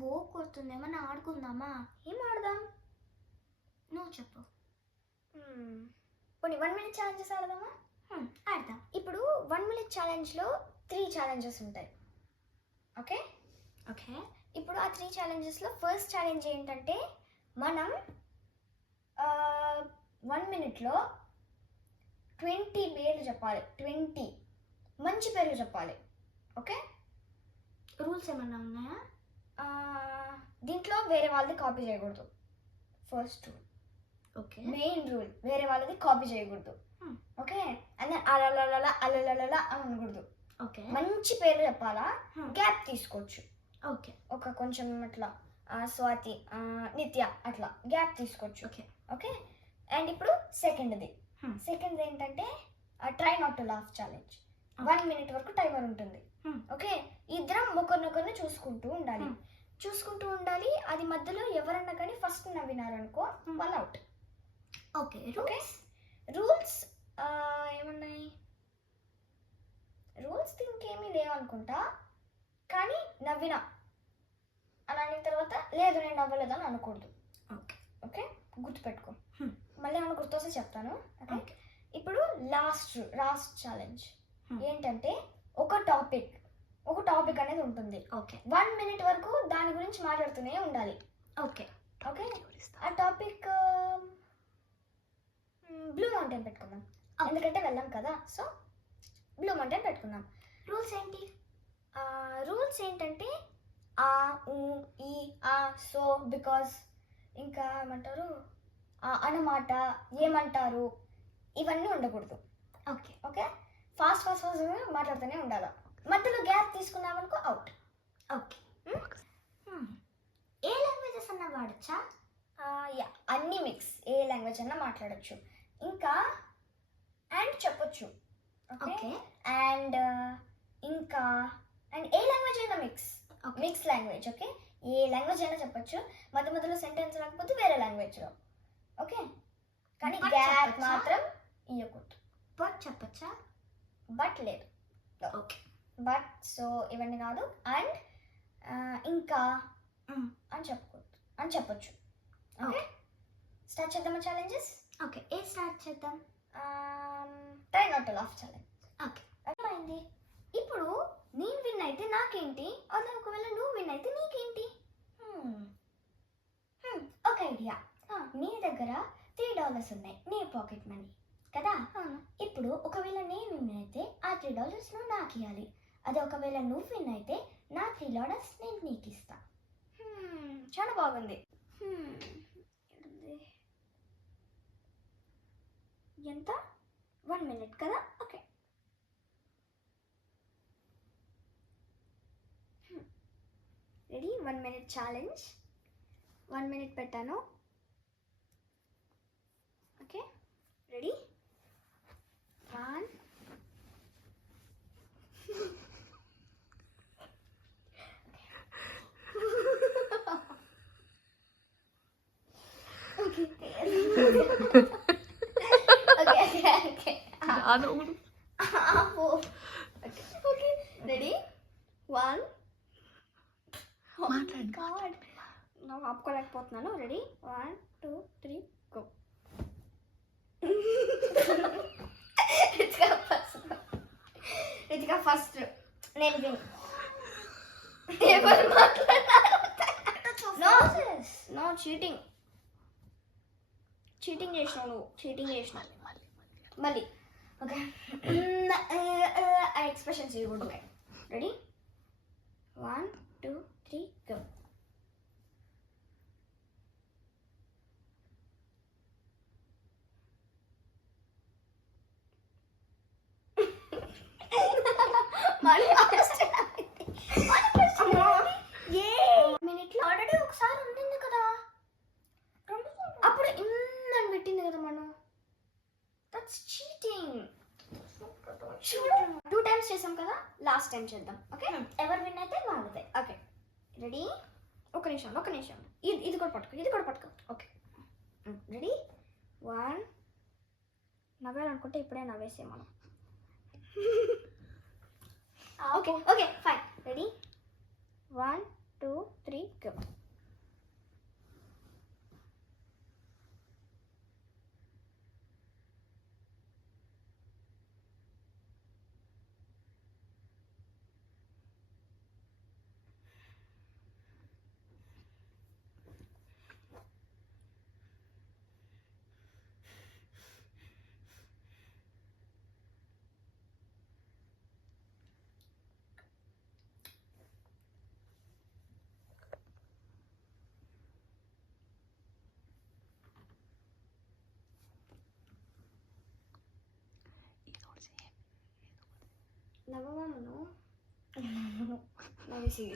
Bore కొడుతుంది, ఏమన్నా ఆడుకుందామా? ఏం ఆడదాం? నువ్వు చెప్పు. కొన్ని 1 minute ఛాలెంజెస్ ఆడదామా? ఆడదాం. ఇప్పుడు 1 minute ఛాలెంజ్లో 3 ఛాలెంజెస్ ఉంటాయి. Okay okay. ఇప్పుడు ఆ 3 ఛాలెంజెస్లో ఫస్ట్ ఛాలెంజ్ ఏంటంటే మనం 1 minuteలో 20 పేర్లు చెప్పాలి. 20 మంచి పేర్లు చెప్పాలి. ఓకే, రూల్స్ ఏమన్నా ఉన్నాయా? దీంట్లో వేరే వాళ్ళది కాపీ చేయకూడదు. First rule, okay. Main rule, వేరే వాళ్ళది కాపీ చేయకూడదు. ఓకే, అండ్ అలలల అలలల అని అనకూడదు. ఓకే, మంచి పేర్లు చెప్పాలా. గ్యాప్ తీసుకోవచ్చు. ఓకే, ఒక కొంచెం అట్లా స్వాతి, నిత్య అట్లా గ్యాప్ తీసుకోవచ్చు. ఓకే. ఓకే, అండ్ ఇప్పుడు సెకండ్ది ఏంటంటే try not to laugh challenge. 1 minute వరకు టైమర్ ఉంటుంది. ఓకే, ఇద్దరం ఒకరినొకరిని చూసుకుంటూ ఉండాలి. అది మధ్యలో ఎవరన్నా కానీ ఫస్ట్ నవ్వినారనుకో వాళ్ళు అవుట్. ఓకే. ఓకే, రూల్స్ ఏమున్నాయి? రూల్స్ ఇంకేమీ లేవనుకుంటా, కానీ నవ్వినా అని అన్న తర్వాత లేదు నేను నవ్వలేదని అనకూడదు. ఓకే. ఓకే, గుర్తుపెట్టుకో. మళ్ళీ ఏమైనా గుర్తొస్తే చెప్తాను. ఓకే, ఇప్పుడు లాస్ట్ ఛాలెంజ్ ఏంటంటే ఒక టాపిక్ అనేది ఉంటుంది. ఓకే, 1 minute వరకు దాని గురించి మాట్లాడుతూనే ఉండాలి. ఓకే. ఓకే, ఆ టాపిక్ బ్లూ మౌంటైన్ పెట్టుకుందాం, ఎందుకంటే వెళ్ళాం కదా. సో బ్లూ మౌంటైన్ పెట్టుకుందాం. రూల్స్ ఏంటి? రూల్స్ ఏంటంటే ఆ, ఊ, ఈ, ఆ, సో, బికాస్, ఇంకా ఏమంటారు అన్నమాట, ఏమంటారు, ఇవన్నీ ఉండకూడదు. ఓకే. ఓకే, ఫాస్ట్ మాట్లాడుతూనే ఉండాలి. మధ్యలో గ్యాప్ తీసుకున్నామనుకో అవుట్. ఓకే. ఏ లాంగ్వేజెస్ అన్నా వాడచ్చా? యా, అన్ని మిక్స్, ఏ లాంగ్వేజ్ అన్నా మాట్లాడచ్చు. ఇంకా అండ్ చెప్పొచ్చు. ఓకే. అండ్ ఇంకా ఏ లాంగ్వేజ్ అయినా మిక్స్ లాంగ్వేజ్. ఓకే, ఏ లాంగ్వేజ్ అయినా చెప్పొచ్చు. మధ్యలో సెంటెన్స్ రాకపోతే వేరే లాంగ్వేజ్లో. ఓకే, కానీ గ్యాప్ మాత్రం ఇవ్వకూడదు. బట్ చెప్పచ్చా? బట్ లేదు. ఓకే. బట్, సో ఇవన్నీ కాదు. అండ్ ఇంకా అని చెప్పొచ్చు. ఓకే, స్టార్ట్ చేద్దామా ఛాలెంజెస్? ఓకే, ఏ స్టార్ట్ చేద్దాం? Try not to laugh challenge. Okay. అర్థమైంది. ఇప్పుడు నేను విన్ అయితే నాకేంటి, అదే ఒకవేళ నువ్వు విన్ అయితే నీకేంటి? ఒక ఐడియా. నీ దగ్గర $3 ఉన్నాయి, నీ పాకెట్ మనీ కదా. ఇప్పుడు ఒకవేళ నేను విన్ అయితే ఆ $3 నువ్వు నాకు ఇవ్వాలి. అదే ఒకవేళ నువ్వు విన్ అయితే నా $3 నేను నీకు ఇస్తా. చాలా బాగుంది. ఎంత? 1 minute కదా. Okay, ready? 1 minute challenge. 1 minute పెట్టాను. Okay, ready? 1 okay. Ready? 1 God, నాకు ఆపుకోలేకపోతున్నాను. రెడీ? 1 2 3 గో. రితికా ఫస్ట్. నేను విన్. ఎవరు మాట్లాడారు? నో చీటింగ్ చేసినావు నువ్వు. చీటింగ్ చేసినావు మళ్ళీ. ఓకే, ఎక్స్ప్రెషన్స్ చేయకూడదు. Okay, ready? 1 2 3 గో. మినిట్లో ఆల్రెడీ ఒకసారి ఉండింది కదా, అప్పుడు ఇందని పెట్టింది కదా మనం. That's cheating. 2 times చేసాం కదా, లాస్ట్ టైం చేద్దాం. ఓకే, ఎవరు విన్ అయితే వాళ్ళదే. Okay, ready? ఒక నిమిషం. ఇది కూడా పట్టుకో. Okay, ready? 1 నవ్వాలనుకుంటే ఇప్పుడే నవ్వేసే మనం. Okay fine. రెడీ? 1 2 3 గో. నవ్వమను నవ్వేసి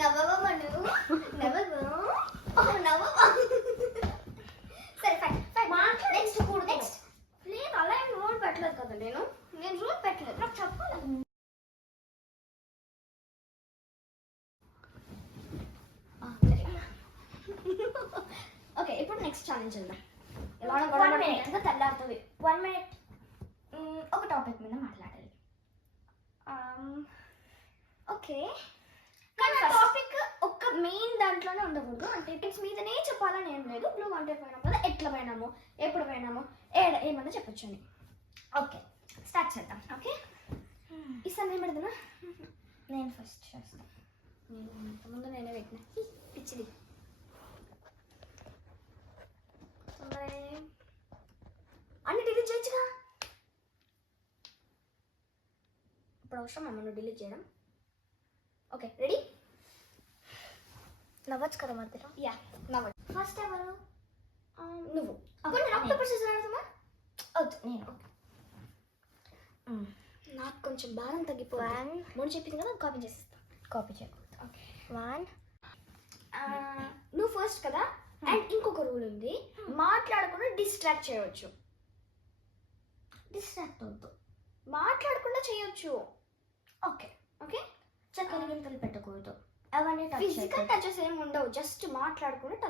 నవ్వమను సరే ఫైన్ నెక్స్ట్ కూడు నెక్స్ట్ లేదు అలా ఏం రూల్ పెట్టలేదు కదా నేను రూల్ పెట్టలేదు నాకు చెప్పాలి ఓకే ఇప్పుడు నెక్స్ట్ ఛాలెంజ్ వెళ్దాం ఎలా తెల్లారుతుంది 1 minute ఒక టాపిక్ మీద మాట్లాడాలి ఓకే కానీ టాపిక్ ఒక్క మెయిన్ దాంట్లోనే ఉండకూడదు అంటే టిప్స్ మీదనే చెప్పాలని ఏం లేదు బ్లూ మౌంటైన్ పోయినాం కదా ఎట్లా పోయినాము ఎప్పుడు పోయినాము ఏమన్నా చెప్పొచ్చు అని ఓకే స్టార్ట్ చేద్దాం ఓకే ఈసారి నేను పెడతానా నేను ఫస్ట్ చేస్తాను ముందు నేనే పెట్టిన పిచ్చిది అన్ని డిలీట్ చేయొచ్చుగా ఇప్పుడు అవసరం అమ్మ డిలీట్ చేయడం ఓకే రెడీ నవ్వచ్చు కదా మధ్యలో. యా నవ్వండి. ఫస్ట్ ఎవరు? నువ్వు. అప్పుడు నేను ఆక్టోపస్ చేసాను వద్దు నేను. నాకు కొంచెం భారం తగ్గిపోవాలి. మూడు చెప్పింది కదా కాపీ చేసేస్తా. కాపీ చేయకూడదు. ఓకే 1 నువ్వు ఫస్ట్ కదా అండ్ ఇంకొక రూల్ ఉంది మాట్లాడకుండా డిస్ట్రాక్ట్ చేయవచ్చు. డిస్ట్రాక్ట్ అవుతూ మాట్లాడకుండా చేయొచ్చు. ఓకే ఓకే చక్కని గింతలు పెట్టకూడదు. అవన్నీ ఫిజికల్ టచెస్ ఏమి ఉండవు. జస్ట్ మాట్లాడకుండా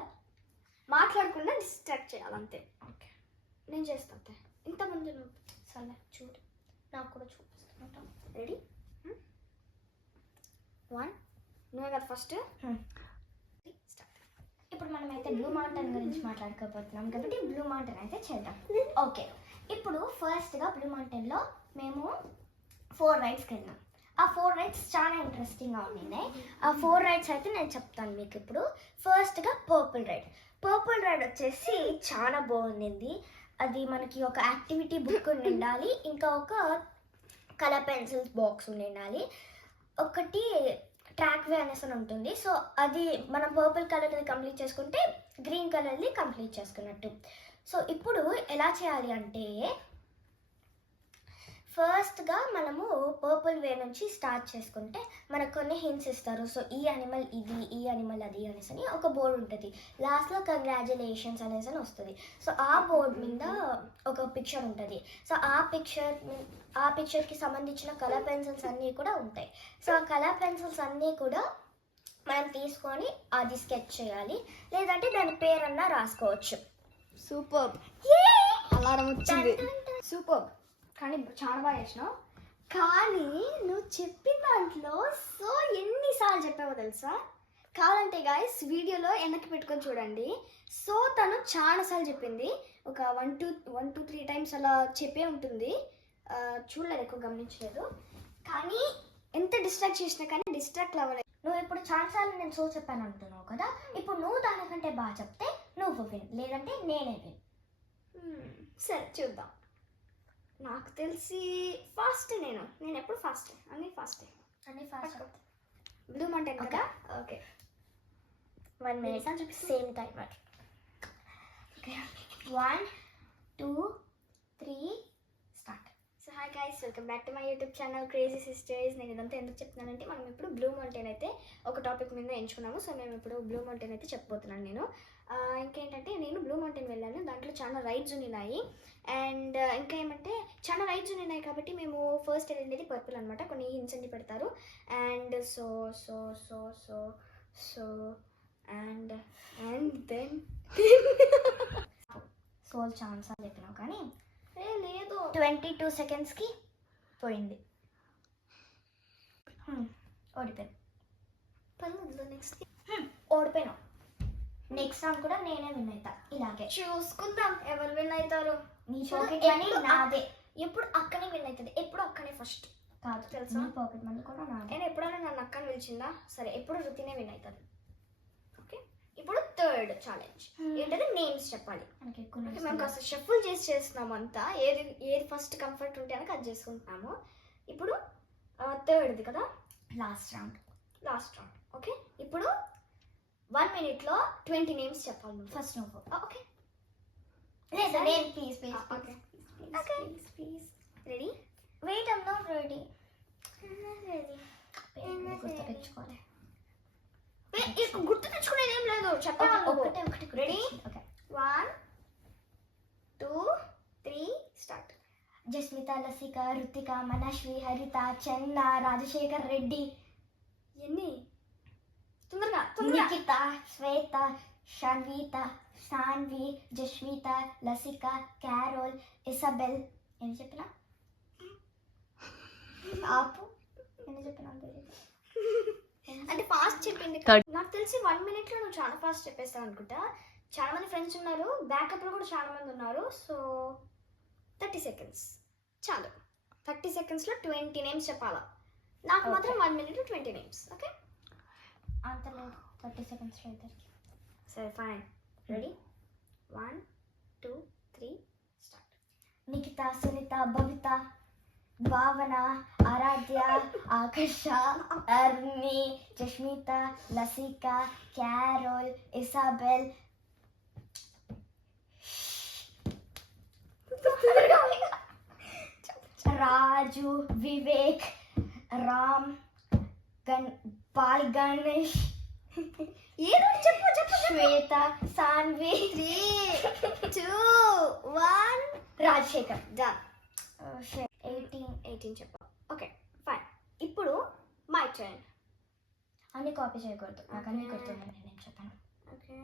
డిస్ట్రాక్ట్ చేయాలి అంతే. ఓకే నేను చేస్తాను ఇంతమంది నువ్వు సరే చూడు నాకు కూడా చూపిస్తాను. రెడీ 1 నువ్వే కదా ఫస్ట్. ఇప్పుడు మనం అయితే బ్లూ మౌంటైన్ గురించి మాట్లాడుకోబోతున్నాం కాబట్టి బ్లూ మౌంటైన్ అయితే చేద్దాం. ఓకే ఇప్పుడు ఫస్ట్గా బ్లూ మౌంటైన్లో మేము 4 రైడ్స్కి వెళ్ళాం. ఆ 4 రైడ్స్ చాలా ఇంట్రెస్టింగ్గా ఉన్నాయి. ఆ 4 రైడ్స్ అయితే నేను చెప్తాను మీకు ఇప్పుడు. ఫస్ట్గా పర్పుల్ రైడ్ వచ్చేసి చాలా బాగుంది. అది మనకి ఒక యాక్టివిటీ బుక్ ఉండాలి, ఇంకా ఒక కలర్ పెన్సిల్స్ బాక్స్ ఉండాలి, ఒకటి ట్రాక్ వే అనేసి ఉంటుంది. సో అది మనం పర్పుల్ కలర్ది కంప్లీట్ చేసుకుంటే గ్రీన్ కలర్ది కంప్లీట్ చేసుకున్నట్టు. సో ఇప్పుడు ఎలా చేయాలి అంటే ఫస్ట్గా మనము పర్పుల్ వే నుంచి స్టార్ట్ చేసుకుంటే మనకు కొన్ని హింట్స్ ఇస్తారు. సో ఈ యానిమల్ ఇది, ఈ యానిమల్ అది అనేసి అని ఒక బోర్డు ఉంటుంది. లాస్ట్లో కంగ్రాచులేషన్స్ అనేసి అని వస్తుంది. సో ఆ బోర్డు మీద ఒక పిక్చర్ ఉంటుంది. సో ఆ పిక్చర్కి సంబంధించిన కలర్ పెన్సిల్స్ అన్నీ కూడా ఉంటాయి. సో ఆ కలర్ పెన్సిల్స్ అన్నీ కూడా మనం తీసుకొని అది స్కెచ్ చేయాలి, లేదంటే దాని పేరన్నా రాసుకోవచ్చు. సూపర్ అలారం వచ్చింది. సూపర్ కానీ చాలా బాగా చేసినావు. కానీ నువ్వు చెప్పిన దాంట్లో సో ఎన్నిసార్లు చెప్పావో తెలుసా? కావాలంటే గాయస్ వీడియోలో వెనక్కి పెట్టుకొని చూడండి. సో తను చాలాసార్లు చెప్పింది. ఒక 1 to 3 టైమ్స్ అలా చెప్పే ఉంటుంది. చూడలేదు, ఎక్కువ గమనించలేదు. కానీ ఎంత డిస్ట్రాక్ట్ చేసినా కానీ డిస్ట్రాక్ట్ అవ్వలేదు. నువ్వు ఇప్పుడు చాలాసార్లు నేను సో చెప్పాను అంటున్నావు కదా, ఇప్పుడు నువ్వు దానికంటే బాగా చెప్తే నువ్వు విన్, లేదంటే నేనే విన్. సరే చూద్దాం. నాకు తెలిసి ఫాస్ట్ నేను ఎప్పుడు ఫాస్ట్ అన్నీ ఫాస్ట్ బ్లూ మౌంటైన్ కదా. Okay 1 minute same timer. Okay 1 2 3 start. So hi guys, welcome back to my YouTube channel crazy sisters. నేను ఇదంతా ఎందుకు చెప్తున్నానంటే మనం ఇప్పుడు బ్లూ మౌంటైన్ అయితే ఒక టాపిక్ మీద ఎంచుకున్నాము. సో మేము ఇప్పుడు బ్లూ మౌంటైన్ అయితే చెప్పబోతున్నాను నేను. ఇంకేంటంటే నేను బ్లూ మౌంటైన్ వెళ్ళాను, దాంట్లో చాలా రైడ్స్ ఉన్నాయి. అండ్ ఇంకా ఏమంటే చాలా రైడ్స్ ఉన్నాయి కాబట్టి మేము ఫస్ట్ వెళ్ళేది పర్పుల్ అనమాట. కొన్ని హింట్స్ అన్ని పెడతారు. And so so so so so and then sole chance అని చెప్పినావు కానీ లేదు 22 సెకండ్స్కి పోయింది. ఓడిపోయాను. నెక్స్ట్ ఓడిపోయినావు. నెక్స్ట్ రౌండ్ కూడా నేనే విన్ అవుతా. ఇలాగే చూసుకుందాం ఎవరు విన్ అవుతారు. నీ పాకెట్ మనీ నాదే. ఎప్పుడు అక్కనే విన్ అవుతుంది, ఎప్పుడు అక్కనే ఫస్ట్ కాదు తెలుసా? నీ పాకెట్ మనీ కూడా నాదే. నేను ఎప్పుడైనా నన్ను అక్కని పిలిచిందా? సరే ఎప్పుడు రుతినే విన్ అవుతుంది. ఓకే ఇప్పుడు థర్డ్ ఛాలెంజ్ ఏంటంటే నేమ్స్ చెప్పాలి. మేము కాస్త షఫుల్ చేస్తున్నాము అంతా. ఏది ఫస్ట్ కంఫర్ట్ ఉంటే అని కట్ చేసుకుంటున్నాము. ఇప్పుడు థర్డ్ది కదా, last round. Last round. Okay, ఇప్పుడు 1 minute 20 నేమ్స్ చెప్పాలి నువ్వు. ఫస్ట్ నువ్వు. ఓకే, లేదా నేను please okay okay, ready? Wait, I'm not ready. గుర్తు తెచ్చుకోవాలి. గుర్తు తెచ్చుకునేది ఏం లేదు, చెప్పాలి. ఒకటి ready? Okay. 1 2 3 start. Jasmitha, Lasika, Ruthika, Manaswi, Haritha, Chenna, Rajasekhar Reddy, ఎన్ని? తొందరగా నిఖిత, శ్వేత, షన్విత, సాన్వి, జస్మిత, లసిక, క్యారోల్, ఇసబెల్. ఏం చెప్పినా ఆపు, ఎన్ని చెప్పినా అంటే ఫాస్ట్ చెప్పింది. నాకు తెలిసి 1 minute నువ్వు చాలా ఫాస్ట్ చెప్పేస్తావు అనుకుంటా. చాలా మంది ఫ్రెండ్స్ ఉన్నారు, బ్యాకప్లో కూడా చాలా మంది ఉన్నారు. సో 30 seconds చాలు. 30 secondsలో 20 నేమ్స్ చెప్పాలా. నాకు మాత్రం 1 minute 20 నేమ్స్. ఓకే, అంతలేదు 30 seconds ఇద్దరికి. సరే fine. Ready? 1 2 3 start. Nikhitha, Sunitha, Bhavitha, Bhavana, Aaradhya, Aakarsha, Arni, Jasmitha, Lasika, Carol, Isabel, Raju, Vivek, Ram, Paul, Ganesh, ఏదో చెప్పు చెప్పు. శ్వేత, సాన్వి, 3 2 1 రాజశేఖర్. డన్. 18 చెప్పు. Okay fine. ఇప్పుడు మై టర్న్. అన్ని కాపీ చేయకూడదు, నాకు అన్ని గుర్తున్నాయి. నేను చెప్పాను. ఓకే,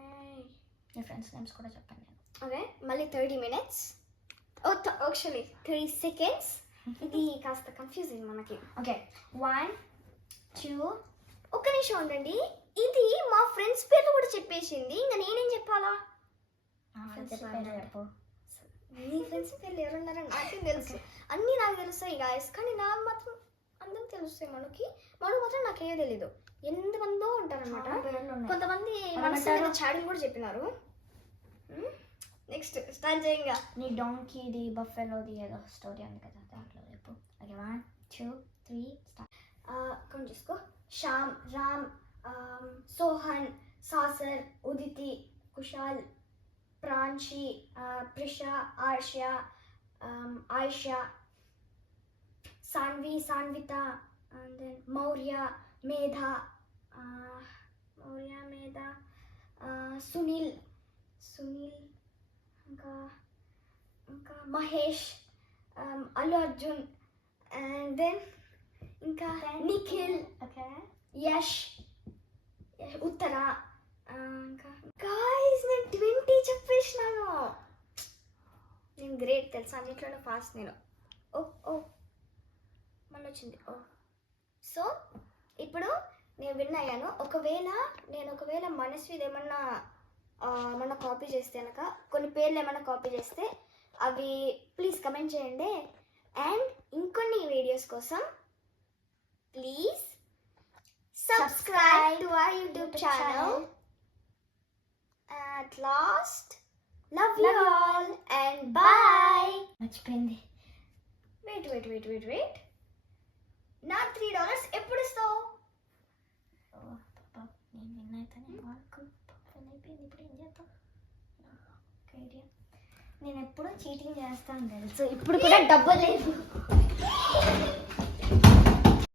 మీ ఫ్రెండ్స్ నేమ్స్ కూడా చెప్పాను నేను. ఓకే, మళ్ళీ 30 minutes. Actually 3 seconds. ఇది కాస్త కన్ఫ్యూజింగ్ మనకి. ఓకే, 1 2. ఒక్క నిమిషం ఉండండి. ఇది మా ఫ్రెండ్స్ పేర్లు కూడా చెప్పేసింది, ఇంకా నేనేం చెప్పాలా? చెప్పు. మీ ఫ్రెండ్స్ పేర్లు ఎవరున్నారని నాకేం తెలుసు. అన్నీ నాకు తెలుస్తాయి గాయస్, కానీ నాకు మాత్రం అందరికి తెలుస్తాయి. మనం మాత్రం నాకేమో తెలీదు. ఎంతమందో ఉంటారనమాట. కొంతమంది మన చాడీలు కూడా చెప్పినారు. నెక్స్ట్ స్టార్ట్ చేయంగా. నీ డాంకీది, బఫెలోది ఏదో స్టోరీ ఉంది కదా, దాంట్లో చెప్పు. Okay, 1 2 3 start. కౌంట్ చేసుకో. శ్యామ్, రామ్, సోహన్, సాసర్, ఉదితి, కుషాల్, ప్రాంశి, ప్రిషా, ఆర్షియా, ఆయిషా, సాన్వి, సాన్విత, అండ్ దెన్ మౌర్య, మేధ, సునీల్, ఇంకా మహేష్, అల్లు అర్జున్, అండ్ దెన్ ఇంకా నిఖిల్, ఓకే, యష్, ఉత్తర. ఇంకా గాయ్స్ నేను 20 చెప్పేసినాను. నేను గ్రేట్ తెలుసా, అన్నిట్లోనే ఫాస్ట్ నేను. ఓ మళ్ళీ వచ్చింది. సో ఇప్పుడు నేను విన్ అయ్యాను. ఒకవేళ మనస్విది ఏమన్నా కాపీ చేస్తే కనుక, కొన్ని పేర్లు ఏమన్నా కాపీ చేస్తే అవి ప్లీజ్ కమెంట్ చేయండి. అండ్ ఇంకొన్ని వీడియోస్ కోసం please subscribe to our YouTube channel. At last, love you all and bye. మర్చిపోయింది. Wait. నా $3 ఎప్పుడు ఇస్తావు? నేను విన్ అయితేనే వాళ్ళకు అయిపోయింది. ఇప్పుడు ఏం చేస్తావు? నేను ఎప్పుడు చీటింగ్ చేస్తాను తెలుసు, ఇప్పుడు కూడా డబ్బు లేదు.